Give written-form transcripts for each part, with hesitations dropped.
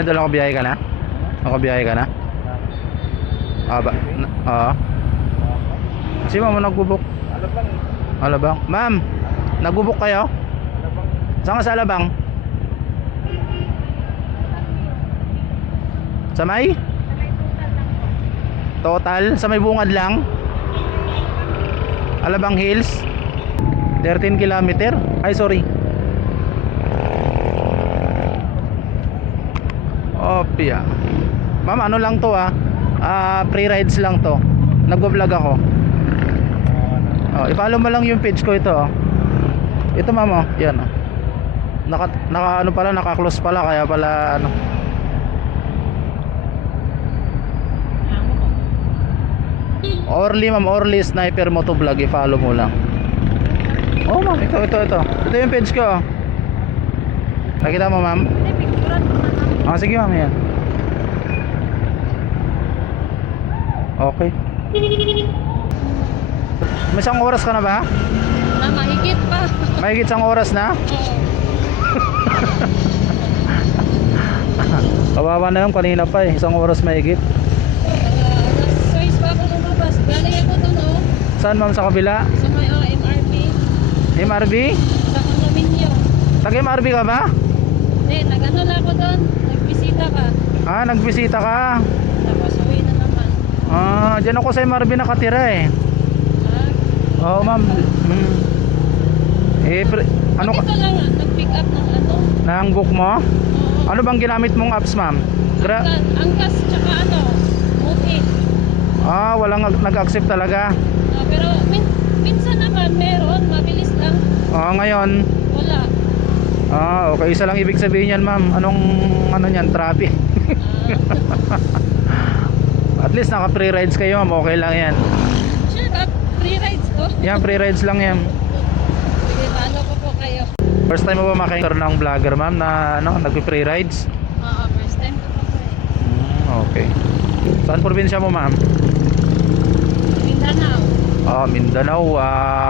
Ay, doon nakabiyahe ka na? Nakabiyahe ka na? Ba? Oo. Si ma'am nagbubuk. Alabang. Ma'am, nagbubuk kayo? Saan ka sa Alabang? Sa may? Total? Sa may bungad lang? Alabang Hills? 13 kilometer? Ay, sorry. Opya. Ma'am, ano lang to pre-rides lang to. Nagvo-vlog ako. I-follow mo lang yung page ko ito. Ito ma'am, yan. Naka ano pala, naka-close pala kaya pala ano. Orly ma'am, Orly Sniper Motovlog, i-follow mo lang. Oh ma'am, ito. Ito yung page ko. Nakita mo ma'am? Sige ma'am, yan. Okay. May isang oras ka na ba? Mahigit pa. Mahigit isang oras na? Kawawa na yun, kanina pa isang oras mahigit. Alas 6 pa ako lumabas. Galing ako doon Saan ma'am, sa kabila? sa may MRB. MRB? Sa condominio. Taga MRB ka ba? Hindi, nag-ano lang ako doon. Nagbisita ka. Nagbisita ka. Tapos uwi na naman. Dyan ako sa MRB nakatira Oo ma'am. Ano ka? Dito lang nag-pick up ng ano. Nang book mo? Oo. Ano bang ginamit mong apps ma'am? Angkas tsaka ano. Movie. Walang nag-accept talaga. Pero minsan naman meron. Mabilis lang. Ngayon. Wala. Okay, isa lang ibig sabihin yan ma'am. Anong ano niyan, traffic? At least naka free rides kayo ma'am, okay lang yan. Sure ka, free rides ko. Yan, free rides lang yan. Sige, paano ko po kayo? First time mo ba makikita ng vlogger ma'am na nag-free rides? Oo, first time ko po Okay. Saan probinsya mo ma'am? Mindanao. Mindanao,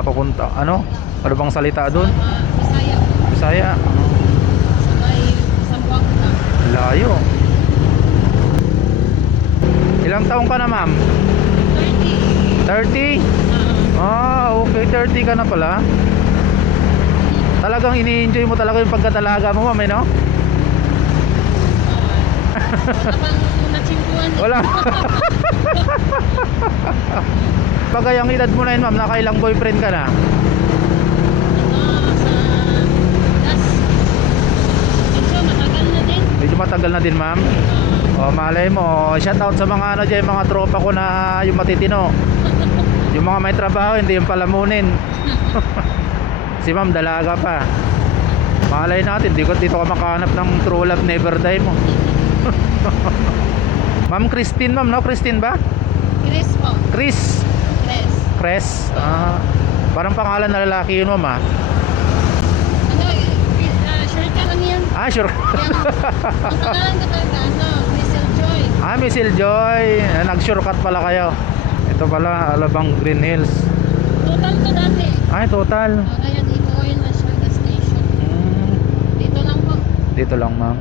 papunta, ano bang salita doon? Bisaya. Bisaya. Sa may Zamboanga. Layo. Ilang taong ka na ma'am? 30. 30? Okay, 30 ka na pala. Talagang ini-enjoy mo talaga yung pagkatalaga mo ma'am, no? Wala bang natsimpuan? Wala. Pagka yung edad mo na yun ma'am, nakailang boyfriend ka na? Sa das. Medyo matagal na din. Medyo matagal na din ma'am. Malay mo, shout out sa mga ano dyan, mga tropa ko na yung matitino. Yung mga may trabaho, hindi yung palamunin. Si ma'am, dalaga pa. Malay natin, dito ka makahanap ng true love never die mo. Ma'am Christine ma'am, no? Christine ba? Chris po. Chris? Chris. Parang pangalan na lalaki yun ma'am Ano, sure ka lang yan. Sure. Ang pangalan ko talaga, ano, Crystal Joy. Missile Joy. Nag-shortcut pala kayo. Ito pala, Alabang Green Hills. Total to dati. Total. Ngayon, ito yun na siya, gas station. Dito lang po. Dito lang ma'am.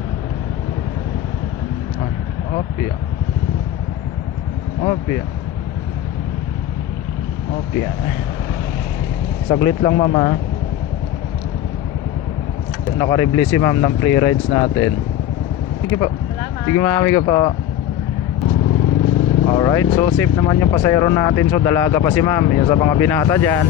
Opya. Saglit lang ma'am Naka-review si ma'am ng free rides natin. Sige po. Salamat. Sige ma'am, ikaw po. Alright, so safe naman yung pasayro natin. So dalaga pa si ma'am, yung sa mga binata dyan.